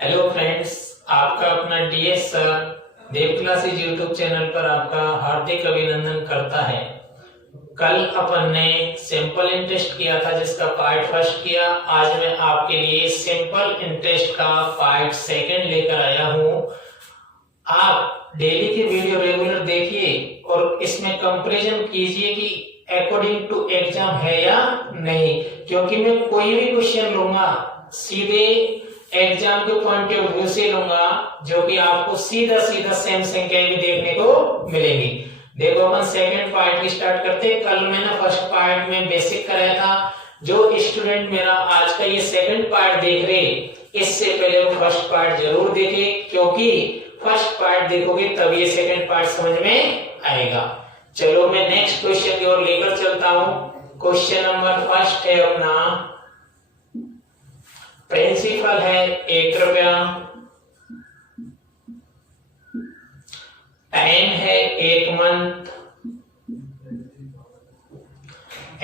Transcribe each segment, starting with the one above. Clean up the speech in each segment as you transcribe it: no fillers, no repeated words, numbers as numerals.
Hello friends, आपका अपना DS sir देव classes YouTube channel पर आपका हार्दिक अभिनंदन करता है। कल अपन ने सिंपल इंटरेस्ट किया था जिसका पार्ट फर्स्ट किया। आज मैं आपके लिए सिंपल इंटरेस्ट का पार्ट सेकंड लेकर आया हूँ। आप डेली की वीडियो रेगुलर देखिए और इसमें कंपैरिजन कीजिए कि अकॉर्डिंग टू एग्जाम है या नहीं, क्योंकि मैं कोई भी क्वेश्चन लूंगा सीधे एग्जाम के पॉइंट ऑफ व्यू से लूंगा, जो कि आपको सीधा सीधा सेम संख्याएं भी देखने को मिलेगी। देखो अपन सेकंड पार्ट की स्टार्ट करते हैं। कल मैंने फर्स्ट पार्ट में बेसिक कराया था। जो स्टूडेंट मेरा आज का ये सेकंड पार्ट देख रहे, इससे पहले वो फर्स्ट पार्ट जरूर देखे, क्योंकि फर्स्ट पार्ट देखोगे तब ये सेकंड पार्ट समझ में आएगा। चलो मैं नेक्स्ट क्वेश्चन की ओर लेकर चलता हूं। क्वेश्चन नंबर फर्स्ट है अपना, प्रिंसिपल है 1 रुपया, टाइम है 1 मंथ,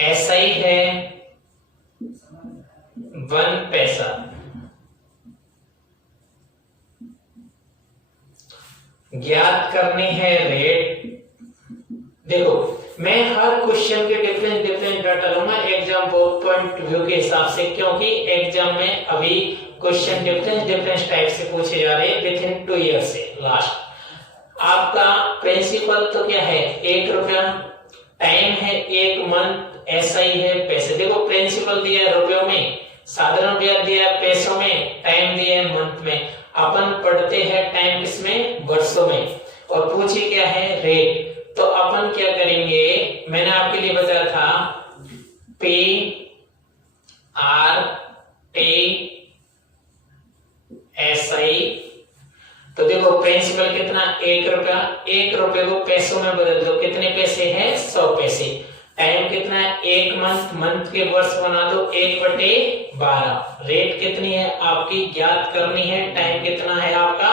एसआई है 1 पैसा। ज्ञात करनी है रेट। देखो मैं हर क्वेश्चन के डिफरेंट डाटा लूंगा एग्जाम पॉइंट व्यू के हिसाब से, क्योंकि एग्जाम में अभी क्वेश्चन डिफरेंट टाइप से पूछे जा रहे हैं विद इन 2 ईयर से लास्ट। आपका प्रिंसिपल तो क्या है 1 रुपया, टाइम है 1 मंथ, एसआई है पैसे। देखो प्रिंसिपल दिया है रुपयों में, साधारण ब्याज दिया है पैसों में, टाइम दिया है मंथ में। अपन पढ़ते हैं टाइम किसमें, वर्षों में, और पूछे क्या है रेट। तो अपन क्या करेंगे, मैंने आपके लिए बताया था P R T S I. तो देखो प्रिंसिपल कितना 1 रुपया, 1 रुपये को पैसों में बदल दो, कितने पैसे हैं 100 पैसे। टाइम कितना है 1 मंथ, मंथ के वर्ष बना दो 1/12। रेट कितनी है आपकी ज्ञात करनी है। टाइम कितना है आपका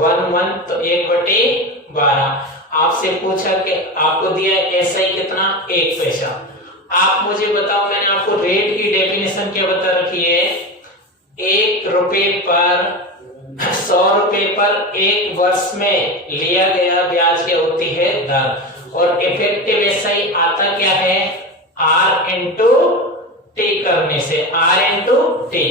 1 मंथ, तो 1/12। आपसे पूछा कि आपको दिया एसआई कितना 1 पैसा। आप मुझे बताओ, मैंने आपको रेट की डेफिनेशन क्या बता रखी है, 1 रुपये पर 100 रुपये पर 1 वर्ष में लिया गया ब्याज क्या होती है दर। और इफेक्टिव एसआई आता क्या है आर इंटू टी करने से, आर इंटू टी।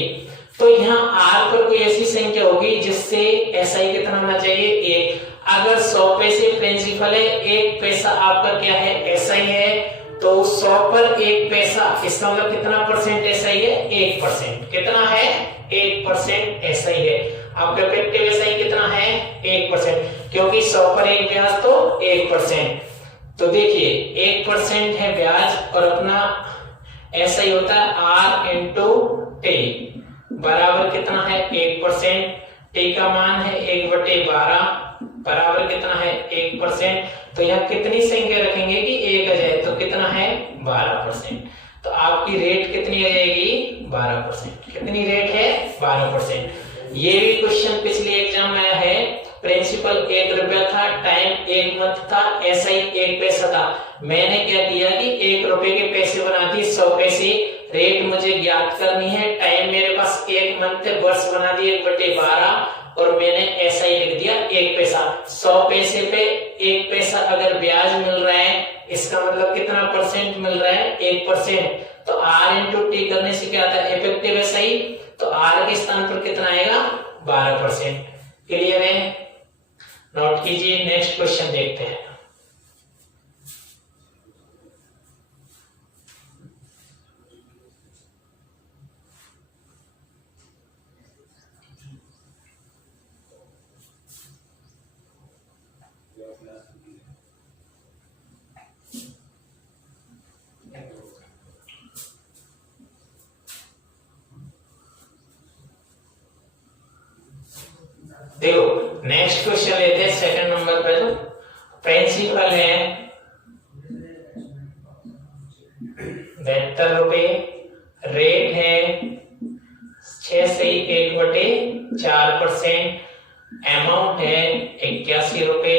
तो यहाँ आर पर कोई ऐसी संख्या होगी जिससे एसआई कितना होना चाहिए 1। अगर 100 पैसे प्रिंसिपल है, 1 पैसा आपका क्या है एसआई है, तो 100 पर 1 पैसा, इसका मतलब कितना परसेंट एसआई है 1%। कितना है 1% एसआई है। आपका इफेक्टिव एसआई कितना है 1%, क्योंकि 100 पर 1 ब्याज तो 1%। तो देखिए 1% है ब्याज और अपना एसआई होता है आर इंटू टी, बराबर कितना है 1%। टी का मान है 1/12, बराबर कितना है 1%। तो यहाँ कितनी संख्या रखेंगे कि 1 आ जाए, तो कितना है 12%। तो आपकी रेट कितनी आ जाएगी 12%। कितनी रेट है 12%। ये भी क्वेश्चन पिछले एग्जाम में आया है। प्रिंसिपल 1 रुपया था, टाइम 1 मंथ था, एसआई 1 पैसा था। मैंने क्या किया कि 1 रुपए के पैसे बना दिए 100 पैसे। रेट मुझे ज्ञात करनी है, टाइम मेरे पास 1 मंथ है, वर्ष बना दिए 1/12, और मैंने एसआई लिख दिया 1 पैसा। 100 पैसे पे 1 पैसा अगर ब्याज मिल रहा है, इसका मतलब कितना परसेंट मिल रहा है 1%। तो आर इंटू टी करने से क्या आता है इफेक्टिव एसआई, तो आर के स्थान पर कितना आएगा 12%। क्लियर है, नोट कीजिए। नेक्स्ट क्वेश्चन देखते हैं। देखो नेक्स्ट क्वेश्चन लेते हैं सेकंड नंबर पे। तो प्रिंसिपल है 72 रुपए, रेट है 6 से 1/4%, अमाउंट है 81 रुपए।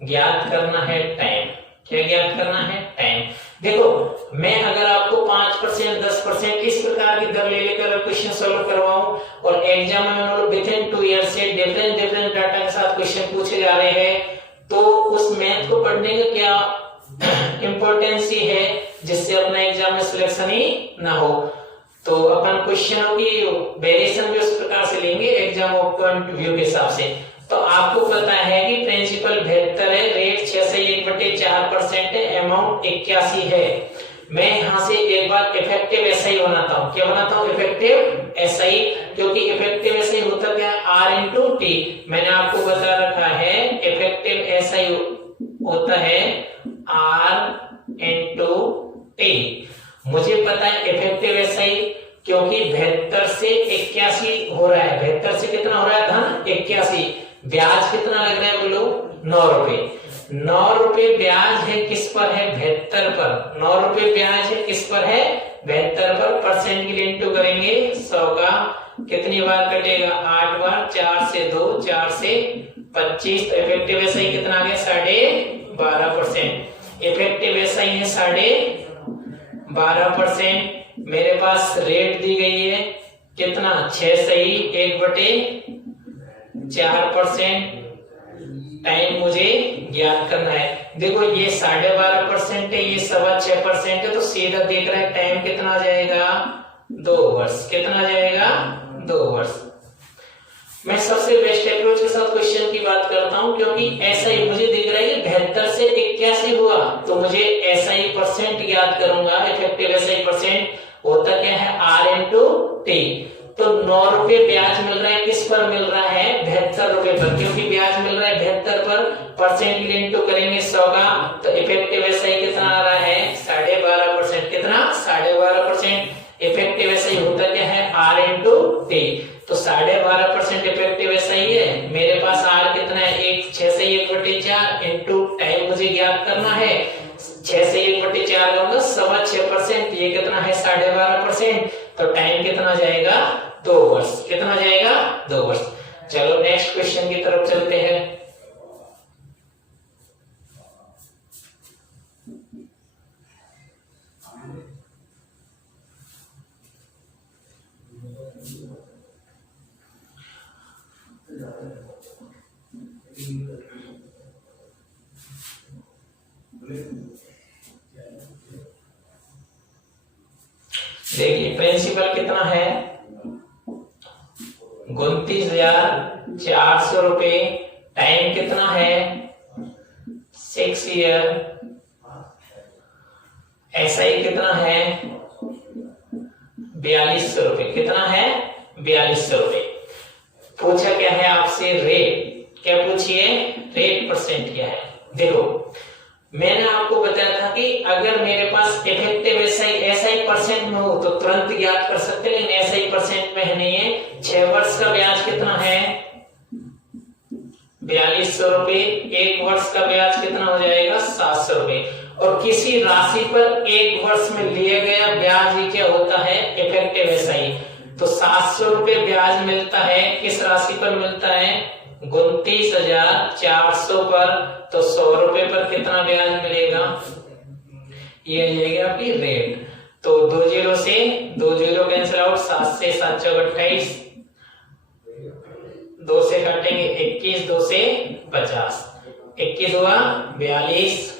ज्ञात करना है टाइम। क्या ज्ञात करना है टाइम। देखो मैं अगर आपको 5% 10% इस प्रकार की दर ले लेकर क्वेश्चन सॉल्व करवाऊं और एग्जाम में मान लो विद इन 2 ईयर से डिफरेंट डाटा के साथ क्वेश्चन पूछे जा रहे हैं, तो उस मैथ को पढ़ने का क्या इंपॉर्टेंस ही है जिससे अपना एग्जाम में सिलेक्शन ही ना हो। तो अपन क्वेश्चनों की वेरिएशन भी उस प्रकार से लेंगे एग्जाम पॉइंट व्यू के हिसाब से। तो आपको पता है कि प्रिंसिपल 72 है, रेट 6 से 1/4% है, अमाउंट 81 है। मैं यहां से एक बार इफेक्टिव एसआई बनाता हूं। क्या बनाता हूं? इफेक्टिव एसआई, क्योंकि इफेक्टिव एसआई होता क्या है? R into T. मैंने आपको बता रखा है इफेक्टिव एसआई होता है आर इंटू टी। मुझे पता है इफेक्टिव एसआई क्योंकि 72 से 81 हो रहा है। 72 से कितना हो रहा है धन? 81। ब्याज कितना लग रहा है बोलो? 9 रुपए। 9 रुपए ब्याज है किस पर है? 72 पर। 9 रुपए ब्याज है किस पर है? 72 पर। परसेंट के लिए इंटू करेंगे 100 का, कितनी बार कटेगा? 8 बार। 4 से 2, 4 से 25। तो इफेक्टिव एसआई कितना आ गया? 12.5%। इफेक्टिव एसआई है 12.5%। मेरे पास रेट दी गई है कितना? 6 सही 1/4%। टाइम मुझे ज्ञात करना है। देखो ये 12.5% है, ये 6.25% है, तो सीधा देख रहा है टाइम कितना आ जाएगा? 2 वर्ष। कितना आ जाएगा? 2 वर्ष। मैं सबसे बेस्ट अप्रोच के साथ क्वेश्चन की बात करता हूं, क्योंकि ऐसा ही मुझे दिख रहा है कि 72 से 81 हुआ, तो मुझे एसआई परसेंट ज्ञात करूंगा। इफेक्टिव एसआई परसेंट होता क्या है? R into T. तो 9 रुपए ब्याज मिल रहा है, किस पर मिल रहा है? 72 रुपए पर। क्योंकि ब्याज मिल रहा है 72 पर, परसेंट के लिए इंटू करेंगे 100 का, तो इफेक्टिव एसआई कितना आ रहा है? 12.5%। कितना? 12.5%। इफेक्टिव एसआई होता क्या है? R into T. तो 12.5% इफेक्टिव एसआई है। मेरे पास आर कितना है? 6 से 1/4 इंटू टाइम मुझे ज्ञात करना है। 6 से 1/4 का मतलब 6.25%। ये कितना है? 12.5%। तो टाइम कितना जाएगा? 2 वर्ष। कितना जाएगा? 2 वर्ष। चलो नेक्स्ट क्वेश्चन की तरफ चलते हैं। देखिए प्रिंसिपल कितना है? 29,400 रुपए। टाइम कितना है? 6 ईयर। एसआई कितना है? 4200 रुपए। कितना है? 4200 रुपए। पूछा क्या है आपसे? रेट। क्या पूछिए? रेट परसेंट क्या है? देखो मैंने आपको बताया था कि अगर मेरे पास इफेक्टिव एसआई परसेंट में हो तो तुरंत ज्ञात कर सकते हैं, लेकिन एसआई परसेंट में नहीं है। 6 वर्ष का ब्याज कितना है? 4200 रुपए। 1 वर्ष का ब्याज कितना हो जाएगा? 700 रुपए। और किसी राशि पर 1 वर्ष में लिया गया ब्याज ही क्या होता है? Effective SI. तो 700 रुपए ब्याज मिलता है, किस राशि पर मिलता है? 29,400 पर। तो 100 रुपए पर कितना ब्याज मिलेगा? ये जाएगा आपकी रेट। तो 2 जीरो से 2 जीरो कैंसिल आउट, 7 से 7 चौक 28, 2 से काटेंगे 21, 2 से 50, 21 हुआ 42,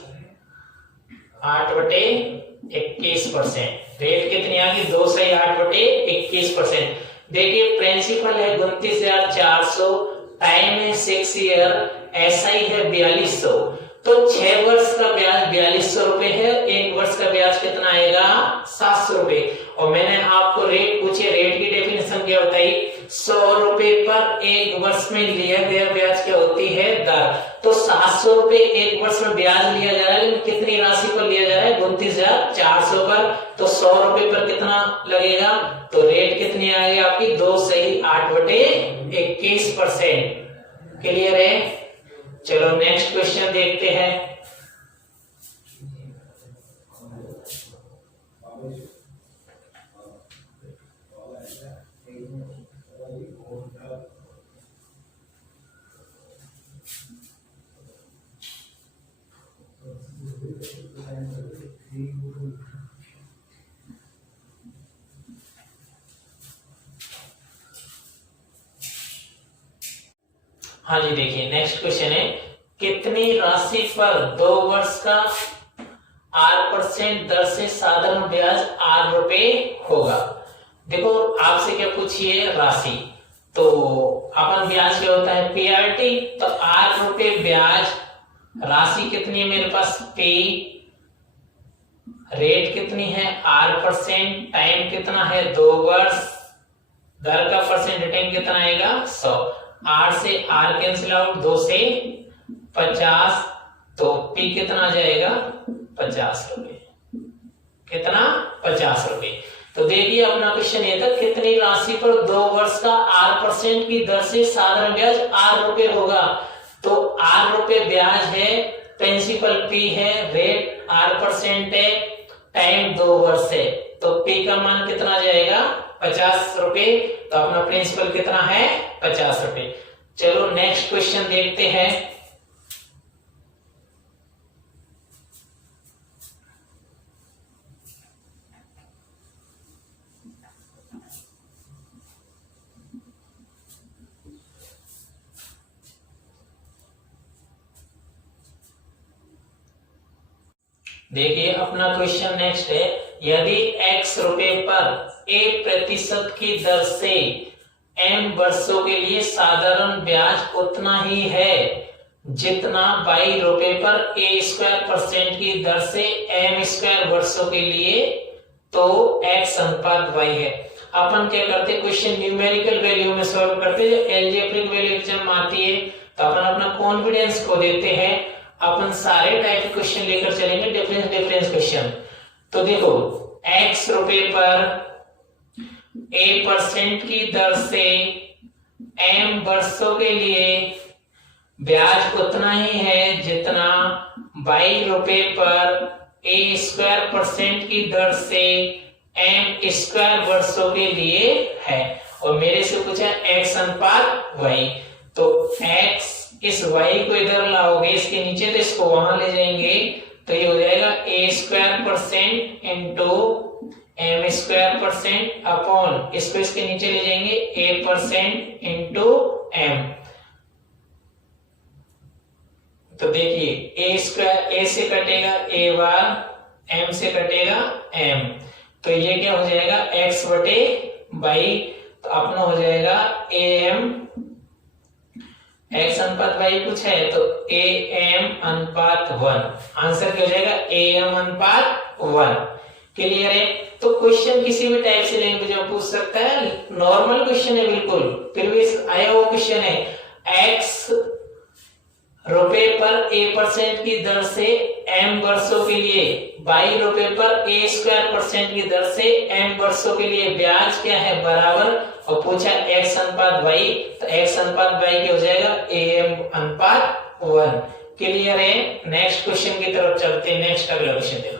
8/21%। रेट कितनी आ गई? 2 से 8/21%। देखिए प्रिंसिपल है 29,400, टाइम है 6 ईयर, एसआई है 4200। तो 6 वर्ष का ब्याज 4200 रुपए है, 1 वर्ष का ब्याज कितना आएगा? 700 रुपए। और मैंने आपको रेट पूछे, रेट की डेफिनेशन क्या बताई? 100 रुपए पर 1 वर्ष में लिया गया ब्याज क्या होती है? दर। तो 700 रुपए 1 वर्ष में ब्याज लिया जा रहा है, लेकिन कितनी राशि पर लिया जा रहा है? 29,400 पर। तो 100 रुपए पर कितना लगेगा? तो रेट कितनी आएगी आपकी? 2 सही 8/21%। क्लियर है? चलो नेक्स्ट क्वेश्चन देखते हैं। हाँ जी, देखिए नेक्स्ट क्वेश्चन है, कितनी राशि पर 2 वर्ष का 8% दर से साधारण ब्याज 8 रुपए होगा। देखो आपसे क्या पूछिए, राशि, तो अपन ब्याज क्या होता है, पीआरटी, तो 8 रुपए ब्याज, राशि कितनी है मेरे पास, पी, रेट कितनी है 8%, टाइम कितना है 2 वर्ष, दर का परसेंट रिटर्न कितना आएगा 100, 8 से आर कैंसिल आउट, 2 से 50, तो पी कितना आ जाएगा 50 रुपए, कितना 50 रुपए। तो देखिए अपना क्वेश्चन ये था, कितनी राशि पर 2 वर्ष का 8% की दर से साधारण ब्याज 8 रुपए होगा। तो 8 रुपए ब्याज है, प्रिंसिपल पी है, रेट 8% है, टाइम 2 वर्ष है, तो पी का मान कितना आ जाएगा 50 रुपए। तो अपना प्रिंसिपल कितना है 50 रुपए। चलो नेक्स्ट क्वेश्चन देखते हैं। देखिए अपना क्वेश्चन नेक्स्ट है, यदि x रुपए पर a% की दर से m वर्षों के लिए साधारण ब्याज उतना ही है जितना y रुपए पर a² % की दर से m² वर्षों के लिए, तो x अनुपात y है। अपन क्या करते, क्वेश्चन न्यूमेरिकल वैल्यू में सॉल्व करते, जो एल्जेब्रिक वैल्यू एग्जाम आती है तो अपन अपना कॉन्फिडेंस खो देते हैं, अपन सारे टाइप के क्वेश्चन लेकर चलेंगे, डिफरेंस क्वेश्चन। तो देखो x रुपए पर a% की दर से m वर्षों के लिए ब्याज उतना ही है जितना y रुपए पर a² % की दर से m² वर्षों के लिए है। और मेरे से पूछा x अनुपात y, तो x इस y को इधर लाओगे, इसके नीचे तो इसको वहां ले जाएंगे, तो ये हो जाएगा a² इंटू m² अपॉन, इसको इसके नीचे ले जाएंगे a% इंटू m। तो देखिए a से कटेगा a बार, m से कटेगा m, तो ये क्या हो जाएगा x बटे y, तो अपना हो जाएगा am, x अनुपात y पूछा है तो am अनुपात 1, आंसर क्या हो जाएगा am अनुपात 1। क्लियर है। तो क्वेश्चन किसी भी टाइप से लैंग्वेज में पूछ सकता है, नॉर्मल क्वेश्चन है बिल्कुल, प्रीवियस आया हुआ क्वेश्चन है, x रुपए पर a% की दर से m वर्षों के लिए, y रुपए पर a² % की दर से m वर्षों के लिए ब्याज क्या है बराबर, और पूछा x अनुपात y, तो x अनुपात y क्या हो जाएगा am अनुपात 1। क्लियर है। नेक्स्ट क्वेश्चन की तरफ चलते हैं, नेक्स्ट अगला क्वेश्चन देखो।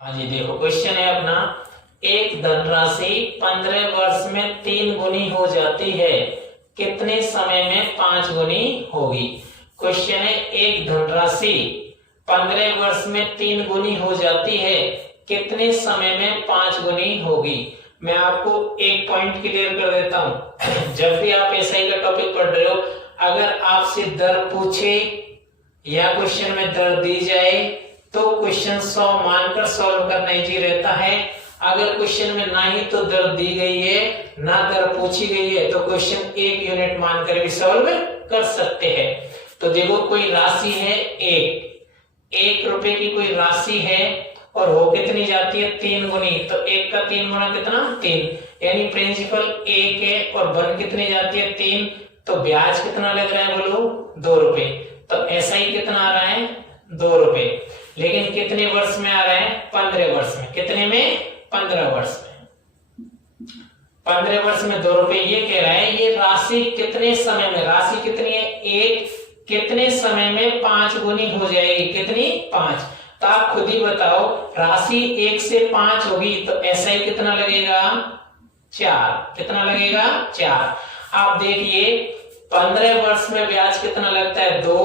हाँ जी देखो क्वेश्चन है अपना, एक धनराशि 15 वर्ष में 3 गुनी हो जाती है, कितने समय में 5 गुनी होगी। क्वेश्चन है एक धनराशि 15 वर्ष में 3 गुनी हो जाती है, कितने समय में 5 गुनी होगी। मैं आपको एक पॉइंट क्लियर कर देता हूं, जब भी आप एसआई का टॉपिक पढ़ रहे हो, अगर आपसे दर पूछे या क्वेश्चन में दर दी जाए तो क्वेश्चन 100 मानकर सॉल्व करना इजी रहता है। अगर क्वेश्चन में ना ही तो दर दी गई है ना दर पूछी गई है तो क्वेश्चन 1 यूनिट मानकर भी सॉल्व कर सकते हैं। तो देखो कोई राशि है 1 रुपए की कोई राशि है और हो कितनी जाती है 3 गुनी, तो 1 का 3 गुना कितना 3, यानी प्रिंसिपल 1 है और बन कितनी जाती है 3, तो ब्याज कितना लग रहा है बोलो 2 रुपए, तो ऐसा ही कितना आ रहा है 2 रुपए, लेकिन कितने वर्ष में आ रहा है 15 वर्ष में, कितने में 15 वर्ष में, 15 वर्ष में 2 रुपए। ये कह रहा है ये राशि कितने समय में, राशि कितनी है 1, कितने समय में 5 गुनी हो जाएगी, कितनी 5, तो आप खुद ही बताओ राशि 1 से 5 होगी तो ऐसा ही कितना लगेगा 4, कितना लगेगा 4। आप देखिए 15 वर्ष में ब्याज कितना लगता है 2,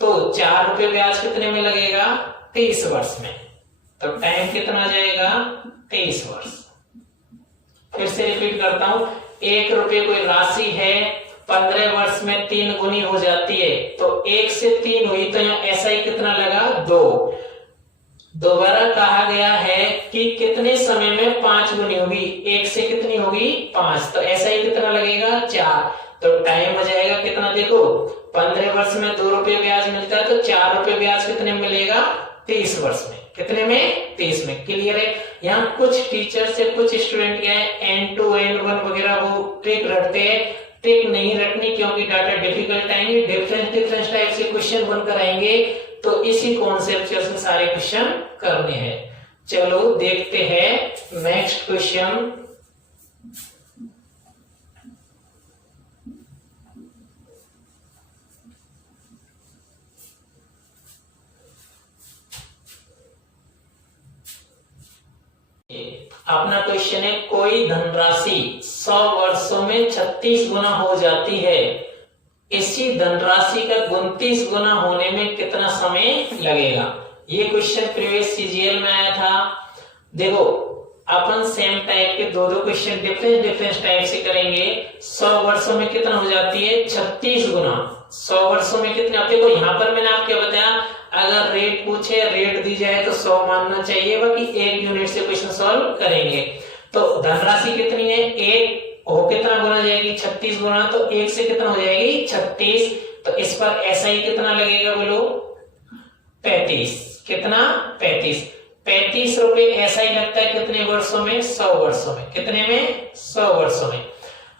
तो 4 रुपए ब्याज कितने में लगेगा 23 वर्ष में, तो टाइम कितना जाएगा 23 वर्ष। फिर से रिपीट करता हूं, 1 रुपए कोई राशि है, 15 वर्ष में 3 गुनी हो जाती है, तो 1 से 3 हुई, तो यहाँ SI कितना लगा 2। दोबारा कहा गया है कि कितने समय में 5 गुनी होगी, 1 से कितनी होगी 5, तो SI कितना लगेगा 4, तो टाइम हो जाएगा कितना, देखो 15 वर्ष में 2 रुपए ब्याज मिलता है, तो 4 रुपए ब्याज कितने मिलेगा 23 वर्ष में, कितने में 23 में। क्लियर है। यहाँ कुछ टीचर से कुछ स्टूडेंट क्या है N2 N1 वगैरह वो ट्रिक रटते हैं, ट्रिक नहीं रटनी क्योंकि डाटा डिफिकल्ट आएंगे, डिफरेंस टाइप से क्वेश्चन बनकर आएंगे, तो इसी कॉन्सेप्ट से सारे क्वेश्चन करने हैं। चलो देखते हैं नेक्स्ट क्वेश्चन। अपना क्वेश्चन है, कोई धनराशि 100 वर्षों में 36 गुना हो जाती है, इसी धनराशि का 29 गुना होने में कितना समय लगेगा। ये क्वेश्चन प्रीवियस सीजीएल में आया था। देखो अपन सेम टाइप के दो क्वेश्चन डिफरेंस टाइप से करेंगे। 100 वर्षों में कितना हो जाती है 36 गुना, 100 वर्षों में कितने। अब देखो यहाँ पर मैंने आपको बताया, अगर रेट पूछे, रेट दी जाए तो 100 मानना चाहिए, बाकी 1 यूनिट से क्वेश्चन सॉल्व करेंगे। तो धनराशि कितनी है, 1 हो कितना गुना जाएगी 36 गुना, तो 1 से कितना हो जाएगी 36, तो इस पर SI कितना लगेगा बोलो 35, कितना 35 रुपए SI लगता है कितने वर्षों में 100 वर्षों में, कितने में 100 वर्षों में।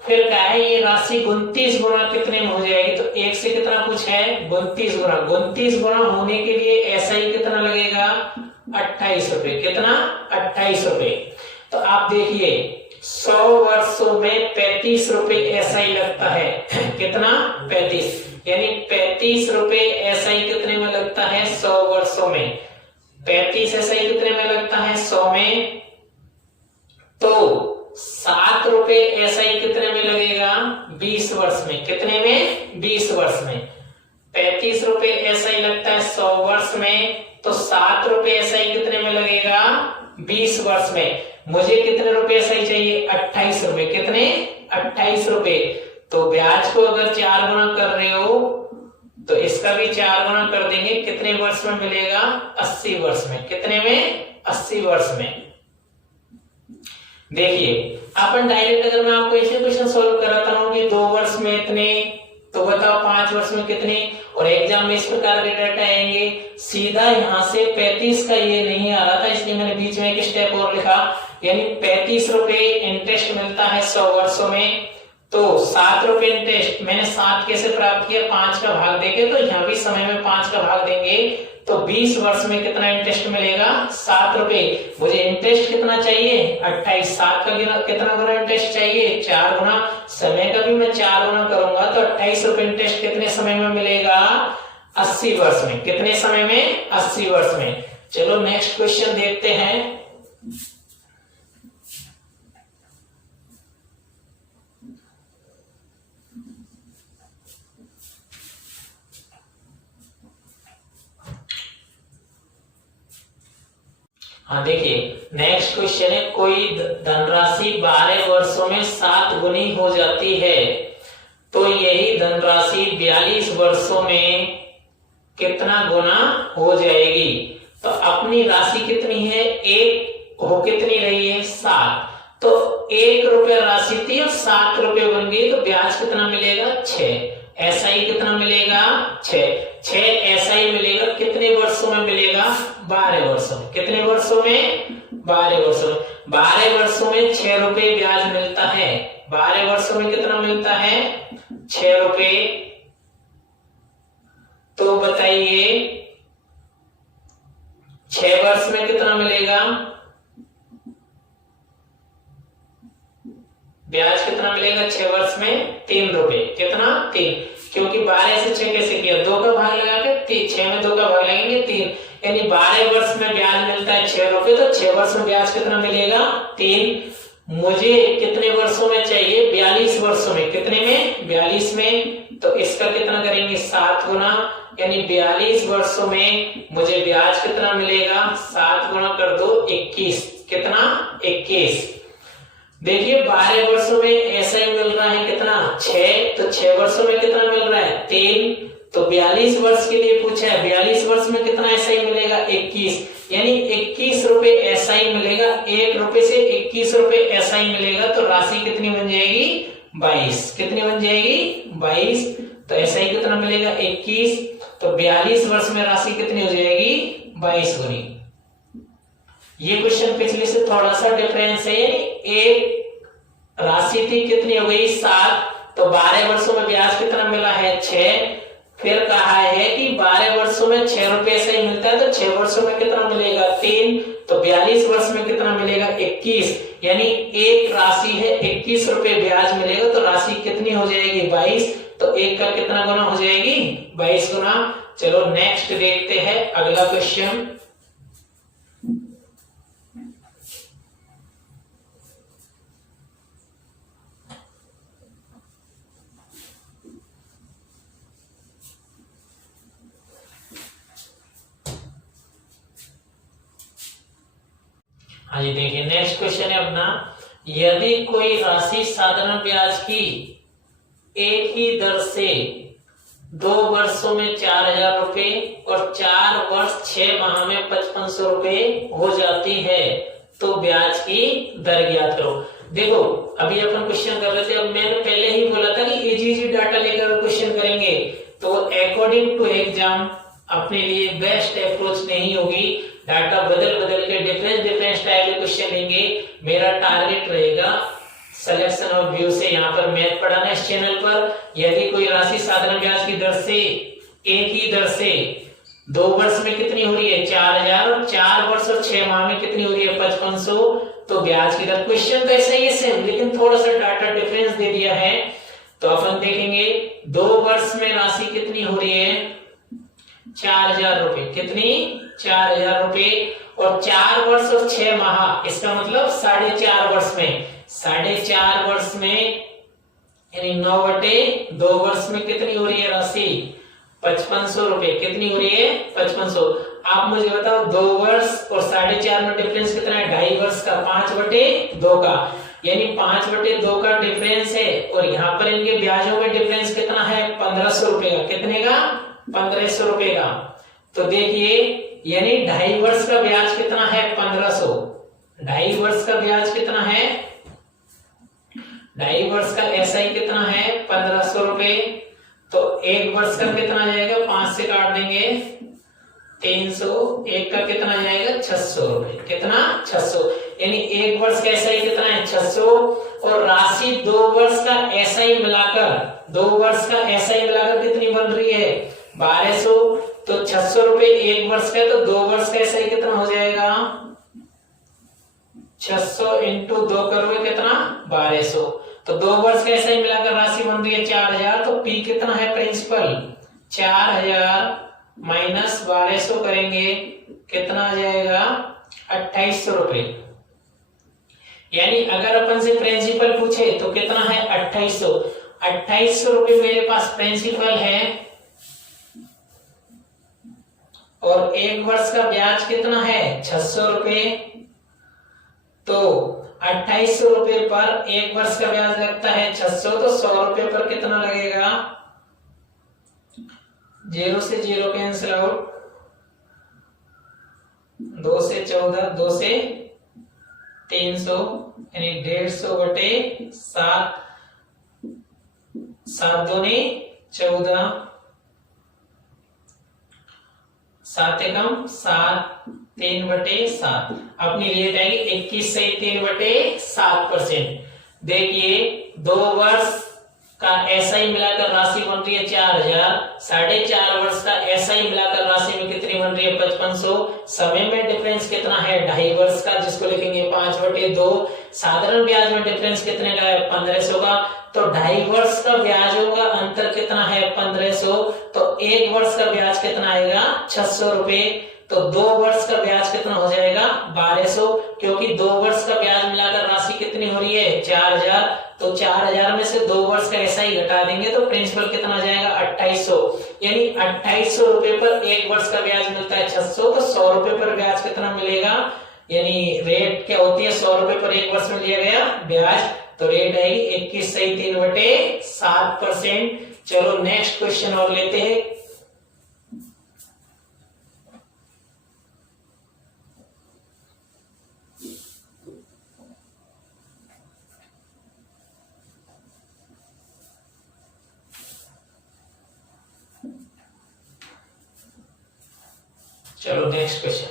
फिर क्या है, ये राशि 29 गुना कितने में हो जाएगी, तो 1 से कितना कुछ है 32 गुना, 32 गुना होने के लिए SI कितना लगेगा 28 रुपए, कितना 28 रुपए। तो आप देखिए 100 वर्षों में 35 रुपए SI लगता है, कितना 35, यानी 35 रुपए SI कितने में लगता है 100 वर्षों में, 35 SI कितने में लगता है 100 में, तो 7 रुपए SI कितने में लगेगा 20 वर्ष में, कितने में 20 वर्ष में। 35 रुपए SI लगता है 100 वर्ष में, तो 7 रुपए SI कितने में लगेगा 20 वर्ष में। मुझे कितने रुपए SI चाहिए 28 रुपए, कितने 28 रुपए। तो ब्याज को अगर 4 गुना कर रहे हो तो इसका भी 4 गुना कर देंगे, कितने वर्ष में मिलेगा 80 वर्ष में, कितने में 80 वर्ष में। देखिए अपन डायरेक्ट अगर मैं आपको ऐसे क्वेश्चन सॉल्व कराता हूं कि 2 वर्ष में इतने, तो बताओ 5 वर्ष में कितने, और एग्जाम में इस प्रकार के डाटा आएंगे। सीधा यहां से 35 का ये नहीं आ रहा था, इसलिए मैंने बीच में एक स्टेप और लिखा, यानी 35 रुपए इंटरेस्ट मिलता है 100 वर्षों में, तो 7 रुपए इंटरेस्ट मैंने 7 कैसे प्राप्त किया 5 का भाग देके, तो यहाँ भी समय में 5 का भाग देंगे, तो 20 वर्ष में कितना इंटरेस्ट मिलेगा 7 रुपए। मुझे इंटरेस्ट कितना चाहिए 28, 7 का कितना गुना इंटरेस्ट चाहिए 4 गुना, समय का भी मैं 4 गुना करूंगा, तो 28 रुपए इंटरेस्ट कितने समय में मिलेगा 80 वर्ष में, कितने समय में 80 वर्ष में। चलो नेक्स्ट क्वेश्चन देखते हैं। हाँ देखिए नेक्स्ट क्वेश्चन है, कोई धनराशि 12 वर्षों में 7 गुनी हो जाती है, तो यही धनराशि 42 वर्षों में कितना गुना हो जाएगी। तो अपनी राशि कितनी है 1 हो कितनी रही है 7, तो 1 रुपया राशि थी और 7 रुपये बन गई, तो ब्याज कितना मिलेगा 6, SI कितना मिलेगा 6 SI मिलेगा, कितने वर्षों में मिलेगा 12 वर्षों में, कितने वर्षों में 12 वर्षों में। 12 वर्षों में 6 रुपए ब्याज मिलता है, 12 वर्षों में कितना मिलता है 6 रुपए। तो बताइए 6 वर्ष में कितना मिलेगा ब्याज, कितना मिलेगा 6 वर्ष में 3 रुपए, कितना 3, क्योंकि 12 से 6 कैसे किया 2 का भाग लगा के 6 में 2 का भाग लगेंगे 3, यानी 12 वर्ष में ब्याज मिलता है 6 रुपए, तो 6 वर्ष में ब्याज कितना मिलेगा 3। मुझे कितने वर्षों में चाहिए, 42 वर्षों में। कितने में, 42 में। तो इसका कितना करेंगे, 7 गुना, यानी 42 वर्षों में मुझे ब्याज कितना मिलेगा, 7 गुना कर दो 21, कितना 21। देखिए 12 वर्षों में ऐसा ही मिल रहा है कितना, 6, तो 6 वर्षों में कितना मिल रहा है, 3। तो 42 वर्ष के लिए पूछा है, 42 वर्ष में कितना ऐसा ही मिलेगा, 21, यानी 21 रुपए ऐसा ही मिलेगा। 1 रुपए से 21 रुपए ऐसा ही मिलेगा। तो राशि कितनी बन जाएगी, 22। कितनी बन जाएगी, 22। तो ऐसा ही कितना मिलेगा, 21। तो 42 वर्ष में राशि कितनी हो जाएगी, 22 गुनी। ये क्वेश्चन पिछले से थोड़ा सा डिफरेंस है, एक राशि थी कितनी हो गई, 7, तो 12 वर्षों में ब्याज कितना मिला है, 6। फिर कहा है कि 12 वर्षों में 6 रुपए से ही मिलता है, तो 6 वर्षों में कितना मिलेगा, 3। तो 42 वर्ष में कितना मिलेगा, 21, यानी एक राशि है 21 रुपए ब्याज मिलेगा। तो राशि कितनी हो जाएगी, 22। तो एक का कितना गुना हो जाएगी, 22 गुना। चलो नेक्स्ट देखते हैं अगला क्वेश्चन। हाँ जी देखिए नेक्स्ट क्वेश्चन है अपना, यदि कोई राशि साधारण ब्याज की एक ही दर से 2 वर्षों में 4000 रुपए और 4 वर्ष 6 माह में 5500 रुपए हो जाती है, तो ब्याज की दर ज्ञात करो। देखो अभी अपन क्वेश्चन कर रहे थे, अब मैंने पहले ही बोला था कि इजी डाटा लेकर क्वेश्चन करेंगे, तो अकॉर्डिंग टू एग्जाम अपने लिए बेस्ट अप्रोच नहीं होगी। डाटा बदल बदल के डिफरेंस टाइप के क्वेश्चन लेंगे। मेरा टारगेट रहेगा सिलेक्शन ऑफ व्यू से यहाँ पर मैथ पढ़ाना इस चैनल पर। यदि कोई राशि साधारण ब्याज की दर से एक ही दर से 2 वर्ष में कितनी हो रही है, 4000, और 4 वर्ष और 6 माह में कितनी हो रही है, 5500, तो ब्याज की दर। क्वेश्चन तो ऐसा ही है सेम, लेकिन थोड़ा सा डाटा डिफरेंस दे दिया है। तो अपन देखेंगे 2 वर्ष में राशि कितनी हो रही है, 4000 रुपए। कितनी, 4000 रुपए। और 4 वर्ष और 6 माह, इसका मतलब 4.5 वर्ष में, 4.5 वर्ष में यानी 9/2 वर्ष में कितनी हो रही है राशि, 5500 रुपए। कितनी हो रही है, 5500। आप मुझे बताओ 2 वर्ष और 4.5 में डिफरेंस कितना है, 2.5 वर्ष का, 5/2 का, यानी 5/2 का डिफरेंस है। और यहाँ पर इनके ब्याजों में डिफरेंस कितना है, 1500 रुपए का। कितने का, 1500 रुपए का। तो देखिए यानी 2.5 वर्ष का ब्याज कितना है, 1500। 2.5 वर्ष का ब्याज कितना है, 2.5 वर्ष का एसआई कितना है, 1500 रुपए। तो 1 वर्ष का कितना जाएगा, 5 से काट देंगे 300, 1 का कितना जाएगा, 600 रुपए। कितना, 600, यानी 1 वर्ष का एसआई कितना है, 600। और राशि 2 वर्ष का एसआई मिलाकर, 2 वर्ष का एसआई मिलाकर कितनी बन रही है, 1200। तो 600 रुपए 1 वर्ष का, तो 2 वर्ष का एसआई कितना हो जाएगा, 600 इंटू 2 करोगे कितना, 1200। तो 2 वर्ष का एसआई मिलाकर राशि बन रही है 4000। तो पी कितना है प्रिंसिपल, 4000 माइनस 1200 करेंगे कितना आ जाएगा, 2800 रुपए। यानी अगर अपन से प्रिंसिपल पूछे तो कितना है, 2800। 2800 रुपए मेरे पास प्रिंसिपल है, और 1 वर्ष का ब्याज कितना है, 600 रुपए। तो 2800 रुपए पर 1 वर्ष का ब्याज लगता है 600, तो 100 रुपए पर कितना लगेगा, 0 से 0 कैंसिल आउट, 2 से 14, 2 से 300, यानी 150/7, 7 दूनी 14, 7 एकम 7, 3/7। अपनी रेट आएगी 21 से 3/7%। देखिए 2 वर्ष का एसआई मिलाकर राशि बन रही है 4000, 4.5 वर्ष का एसआई मिलाकर राशि में कितनी बन रही है, 5500। समय में डिफरेंस कितना है, 2.5 वर्ष का, जिसको लिखेंगे 5/2। साधारण ब्याज में डिफरेंस कितने का है, 1500 का। तो 2.5 वर्ष का ब्याजों का अंतर कितना है, 1500। तो 1 वर्ष का ब्याज कितना आएगा, 600 रुपए। तो 2 वर्ष का ब्याज कितना हो जाएगा, 1200, क्योंकि 2 वर्ष का ब्याज मिलाकर राशि कितनी कितनी हो रही है 4000, तो 4000 में से 2 वर्ष का एसआई घटा देंगे तो प्रिंसिपल कितना जाएगा 2800, यानी 2800 रुपए पर 1 वर्ष का ब्याज मिलता है 600, तो 100 रुपए पर ब्याज कितना मिलेगा, यानी रेट क्या होती है 100 रुपए पर 1 वर्ष में लिया गया ब्याज, तो रेट आएगी 21.3/7%। चलो नेक्स्ट क्वेश्चन और लेते हैं। चलो नेक्स्ट क्वेश्चन,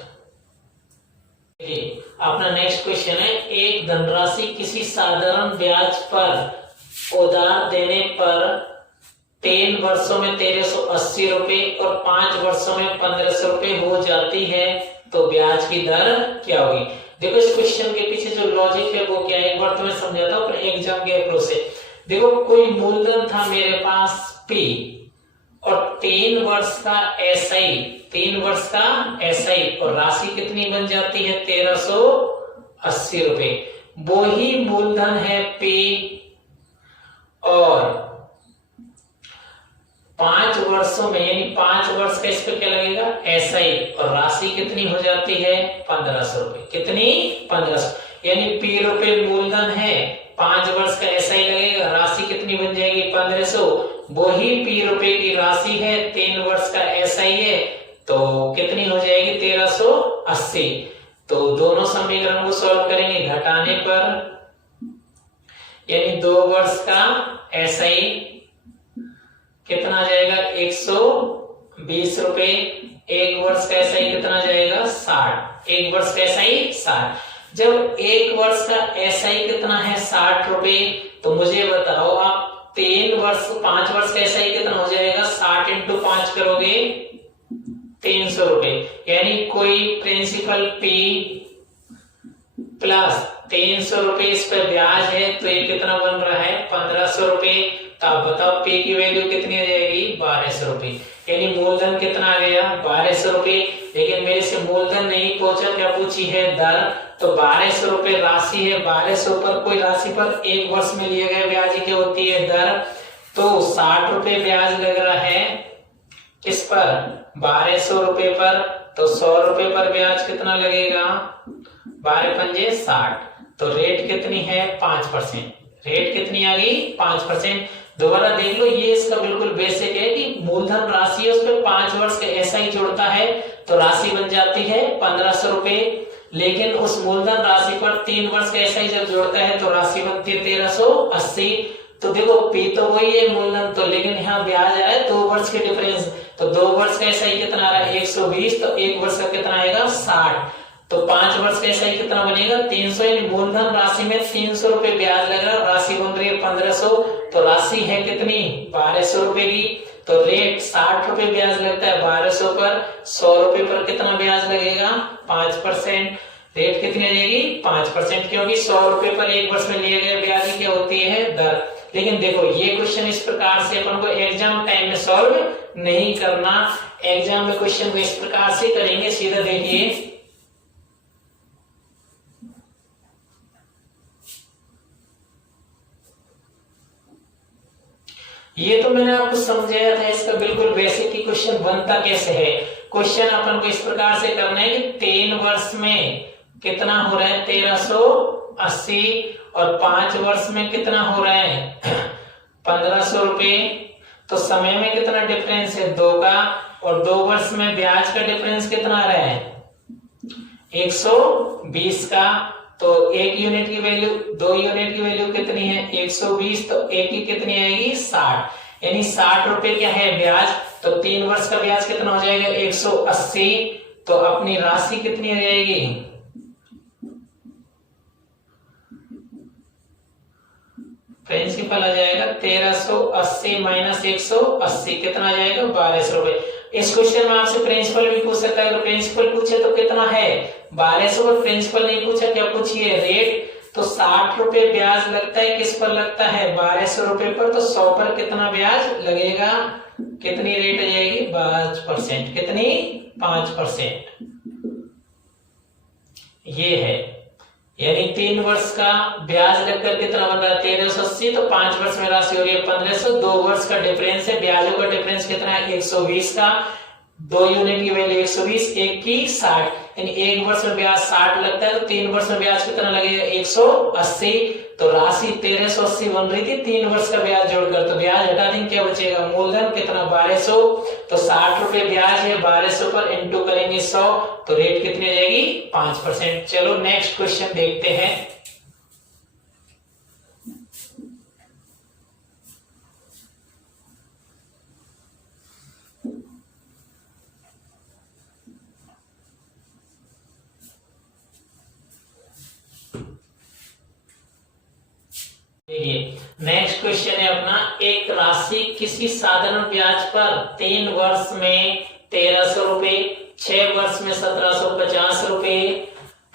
अपना नेक्स्ट क्वेश्चन है, एक धनराशि किसी साधारण ब्याज पर उधार देने पर 3 वर्षों में 1380 रुपए और 5 वर्षों में 1500 रुपए हो जाती है, तो ब्याज की दर क्या होगी। देखो इस क्वेश्चन के पीछे जो लॉजिक है वो क्या है, एक बार तो मैं समझाता हूँ एग्जाम के अप्रोच से। देखो कोई मूलधन था मेरे पास P और 3 वर्ष का एसआई, 3 वर्ष का एसआई और राशि कितनी बन जाती है 1380 रुपए। वो ही मूलधन है P और 5 वर्षों में, यानी 5 वर्ष का इस पे क्या लगेगा एसआई और राशि कितनी हो जाती है 1500 रुपए, कितनी 1500, यानी P रुपए मूलधन है, 5 वर्ष का एसआई लगेगा, राशि कितनी बन जाएगी 1500, वही P रुपए की राशि है, 3 वर्ष का एसआई है, तो कितनी हो जाएगी 1380। तो दोनों समीकरण को सॉल्व करेंगे घटाने पर, यानी 2 वर्ष का एसआई कितना आ जाएगा 120 रुपए, 1 वर्ष का एसआई कितना जाएगा 60, 1 वर्ष का एसआई 60। जब 1 वर्ष का एसआई कितना है 60 रुपए, तो मुझे बताओ आप 3 वर्ष 5 वर्ष का एसआई कितना हो जाएगा, 60 इंटू 5 करोगे 300 रुपए, यानी कोई प्रिंसिपल P प्लस 300 रुपए इस पर ब्याज है, तो ये कितना बन रहा है 1500 रुपए। तो आप बताओ P की वैल्यू कितनी हो जाएगी 1200 रुपए, यानी मूलधन कितना आ गया 1200 रुपए। लेकिन मेरे से मूलधन नहीं पूछा, क्या पूछी है दर, तो 1200 रुपए राशि है, 1200 पर कोई राशि पर 1 वर्ष में लिए गए ब्याज क्या होती है दर, तो 60 रुपए ब्याज लग रहा है किस पर 1200 रुपए पर, तो 100 रुपए पर ब्याज कितना लगेगा 12 पंजे 60, तो रेट कितनी है 5%, रेट कितनी आ गई 5%। दोबारा देख लो, ये इसका बिल्कुल बेसिक है कि मूलधन राशि है उस पर 5 वर्ष का एसआई जुड़ता है तो राशि बन जाती है 1500 रुपए, लेकिन उस मूलधन राशि पर 3 वर्ष का एसआई जब जोड़ता है तो राशि बनती है 1380। तो देखो P तो वही है मूलधन, तो लेकिन यहाँ ब्याज आ रहा है 2 वर्ष के डिफरेंस, तो 2 वर्ष का एसआई कितना आ रहा है 120, तो 1 वर्ष का कितना आएगा 60, तो 5 वर्ष का एसआई कितना बनेगा 300, यानी मूलधन राशि में 300 रुपए ब्याज लग रहा है, राशि बन रही है 1500, तो राशि है कितनी 1200 रुपए की, तो रेट 60 रुपए ब्याज लगता है 1200 पर, 100 रुपए पर कितना ब्याज लगेगा 5%, रेट कितनी आ जाएगी 5%, क्योंकि 100 रुपए पर 1 वर्ष में लिए गए ब्याज क्या होती है दर। लेकिन देखो ये क्वेश्चन इस प्रकार से अपन को एग्जाम टाइम में सॉल्व नहीं करना, एग्जाम में क्वेश्चन को इस प्रकार से करेंगे, सीधा देखिए ये तो मैंने आपको समझाया था, इसका बिल्कुल बेसिक ही क्वेश्चन बनता कैसे है। क्वेश्चन अपन को इस प्रकार से करना है कि 3 वर्ष में कितना हो रहा है 1380 और 5 वर्ष में कितना हो रहा है 1500 रुपए, तो समय में कितना डिफरेंस है 2 का, और 2 वर्ष में ब्याज का डिफरेंस कितना आ रहा है 120 का, तो 1 यूनिट की वैल्यू 2 यूनिट की वैल्यू कितनी है 120, तो 1 की कितनी आएगी 60, यानी 60 रुपए क्या है ब्याज, तो 3 वर्ष का ब्याज कितना हो जाएगा 180, तो अपनी राशि कितनी आ जाएगी प्रिंसिपल आ जाएगा 1380 माइनस 180 कितना आ जाएगा 1200 रुपए। इस क्वेश्चन में आपसे प्रिंसिपल भी पूछ सकता है, अगर प्रिंसिपल पूछे तो कितना है 1200, पर प्रिंसिपल नहीं पूछा, क्या पूछिए रेट, तो 60 रुपए ब्याज लगता है, किस पर लगता है 1200 रुपए पर, तो 100 पर कितना ब्याज लगेगा, कितनी रेट आ जाएगी 5%, कितनी 5%। ये है, यानी 3 वर्ष का ब्याज लगकर कितना बन रहा है 1380, तो 5 वर्ष में राशि हो रही है 1500, 2 वर्ष का डिफरेंस है, ब्याजों का डिफरेंस कितना है 120 का, 2 यूनिट की वैल्यू 120, एक की 60, यानी 1 वर्ष में ब्याज 60 लगता है, तो 3 वर्ष में ब्याज कितना लगेगा 180, तो राशि 1380 बन रही थी 3 वर्ष का ब्याज जोड़कर, तो ब्याज हटा देंगे क्या बचेगा मूलधन कितना 1200, तो 60 रुपए ब्याज है 1200 पर इंटू करेंगे 100, तो रेट कितनी हो जाएगी 5%। चलो नेक्स्ट क्वेश्चन देखते हैं। नेक्स्ट क्वेश्चन है अपना, एक राशि किसी साधारण ब्याज पर 3 वर्ष में 1300 रुपए, 6 वर्ष में 1750 रुपए,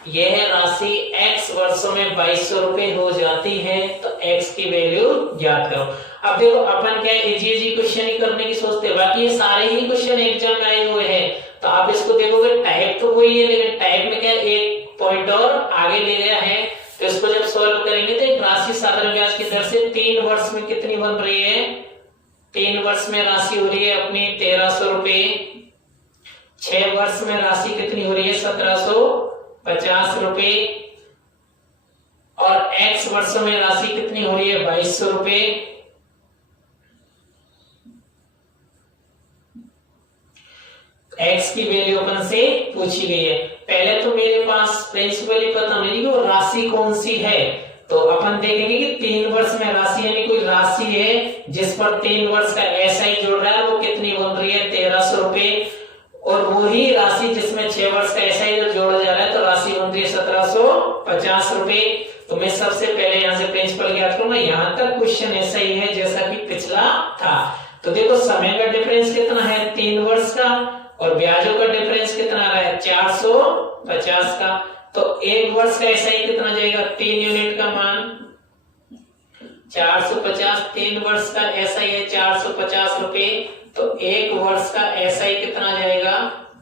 यह राशि x वर्षों में 2200 रुपए हो जाती है, तो x की वैल्यू ज्ञात करो। अब देखो अपन क्या इजी क्वेश्चन ही करने की सोचते हैं, बाकी ये सारे ही क्वेश्चन एग्जाम में आए हुए हैं, तो आप इसको देखोगे टाइप तो वही है, लेकिन टाइप में क्या एक पॉइंट और आगे ले गया है, तो इसको जब सॉल्व करेंगे तो एक राशि साधारण ब्याज की दर से 3 वर्ष में कितनी बन रही है, 3 वर्ष में राशि हो रही है अपनी 1300 रुपए, 6 वर्ष में राशि कितनी हो रही है 1750 रुपए, और x वर्षों में राशि कितनी हो रही है 2200 रुपए। x की वैल्यू अपन से पूछी गई है, पहले तो मेरे पास प्रिंसिपल ही पता नहीं कि वो राशि कौन सी है, तो अपन देखेंगे कि 3 वर्ष में राशि यानी कोई राशि है जिस पर 3 वर्ष का एसआई जुड़ रहा है, वो कितनी बन रही है 1300 रुपए, और वही राशि जिसमें 6 वर्ष का एसआई जो जोड़ा जा रहा है, तो राशि बन रही है 1750 रुपए। तो मैं सबसे पहले यहाँ से प्रिंसिपल ज्ञात करूंगा, यहाँ तक क्वेश्चन ऐसा ही है जैसा कि पिछला था। तो देखो समय का डिफरेंस कितना है 3 वर्ष का, और ब्याजों का डिफरेंस कितना आ रहा है 450 का, तो 1 वर्ष का एसआई कितना जाएगा 3 यूनिट का मान 450, 3 वर्ष का एसआई है 450 रुपए, तो 1 वर्ष का एसआई कितना जाएगा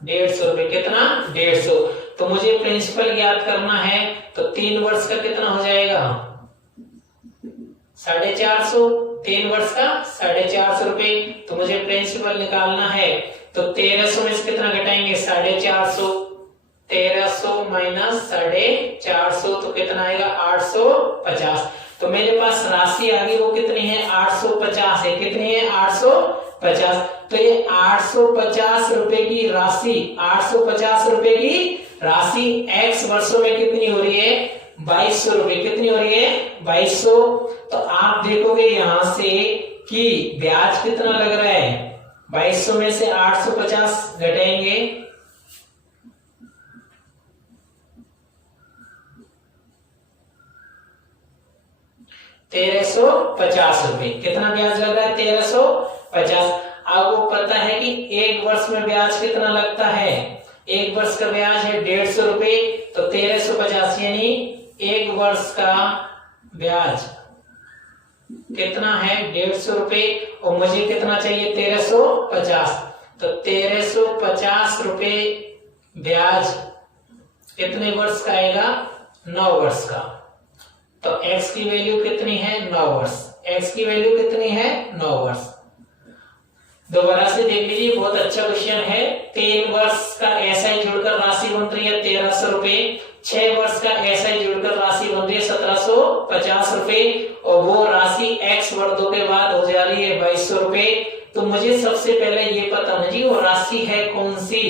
150 रुपए, कितना 150, तो मुझे प्रिंसिपल ज्ञात करना है, तो 3 वर्ष का कितना हो जाएगा 450, 3 वर्ष का 450 रुपए, तो मुझे प्रिंसिपल निकालना है, तो 1300 में से कितना घटाएंगे 450, 1300 माइनस 450, तो कितना आएगा 850, तो मेरे पास राशि आ गई वो कितनी है 850 है, कितनी है 850, तो ये 850 रुपए की राशि, 850 रुपए की राशि x वर्षों में कितनी हो रही है 2200 रुपए, कितनी हो रही है 2200, तो आप देखोगे यहां से कि ब्याज कितना लग रहा है 2200 में से 850 घटाएंगे, ₹1350, कितना ब्याज लग रहा है 1350। आपको पता है कि 1 वर्ष में ब्याज कितना लगता है, 1 वर्ष का ब्याज है 150 रुपए, तो 1350 यानी 1 वर्ष का ब्याज कितना है 150 रुपए, और मुझे कितना चाहिए 1350, तो 1350 रुपए ब्याज कितने वर्ष का आएगा 9 वर्ष का, तो x की वैल्यू कितनी है 9 वर्ष, x की वैल्यू कितनी है 9 वर्ष। दोबारा से देख लीजिए, बहुत अच्छा क्वेश्चन है, 3 वर्ष का एसआई जुड़कर राशि बन रही है 1300 रुपए, 6 वर्ष का एसआई जुड़कर राशि बन रही है 1750 रुपए, और वो राशि x वर्षों के बाद हो जा रही है 2200 रुपए। तो मुझे सबसे पहले ये पता होना चाहिए वो राशि है कौन सी,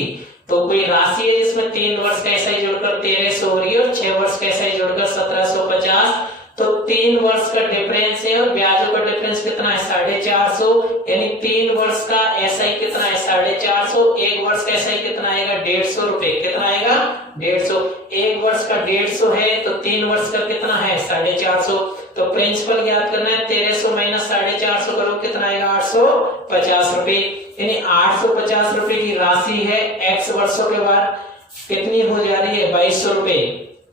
तो कोई राशि है जिसमें 3 वर्ष का एसआई जोड़कर 1300 हो रही है और 6 वर्ष का एसआई जोड़कर 1750, तो 3 वर्ष का डिफरेंस है और ब्याजों का डिफरेंस कितना है 450, यानी 3 वर्ष का एसआई कितना है 450, 1 वर्ष का एसआई कितना आएगा 150 रुपए, कितना आएगा 150, 1 वर्ष का 150 है, तो 3 वर्ष का कितना है 450, तो प्रिंसिपल ज्ञात करना है 1300 माइनस 450 करो, कितना आएगा 850 रुपए, यानी 850 रुपए की राशि है x वर्षों के बाद कितनी हो जा रही है 2200 रुपए,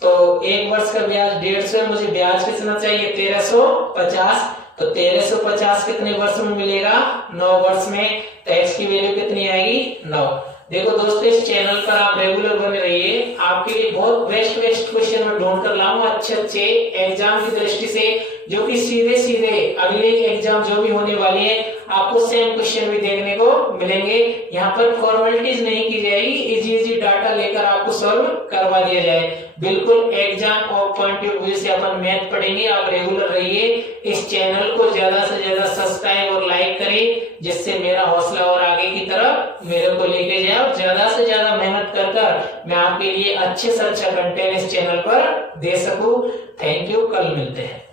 तो 1 वर्ष का ब्याज 150 है, मुझे ब्याज कितना चाहिए 1350, तो 1350 कितने वर्ष में मिलेगा 9 वर्ष में, तो x की वैल्यू कितनी आएगी 9। देखो दोस्तों, इस चैनल पर आप रेगुलर बने रहिए, आपके लिए बहुत बेस्ट क्वेश्चन मैं ढूंढ कर लाऊंगा अच्छे एग्जाम की दृष्टि से, जो कि सीधे अगले एग्जाम जो भी होने वाली है आपको सेम क्वेश्चन भी देखने को मिलेंगे। यहाँ पर फॉर्मेलिटीज नहीं की जाएगी, इजी डाटा लेकर आपको सॉल्व करवा दिया जाए। बिल्कुल एग्जाम और पॉइंट ऑफ व्यू से अपन मैथ पढ़ेंगे। आप रेगुलर रहिए, इस चैनल को ज्यादा से ज्यादा सब्सक्राइब और लाइक करें, जिससे मेरा हौसला और आगे की तरफ मेरे को लेके जाए और ज्यादा से ज्यादा मेहनत कर मैं आपके लिए अच्छे से अच्छा कंटेंट इस चैनल पर दे सकूं। थैंक यू, कल मिलते हैं।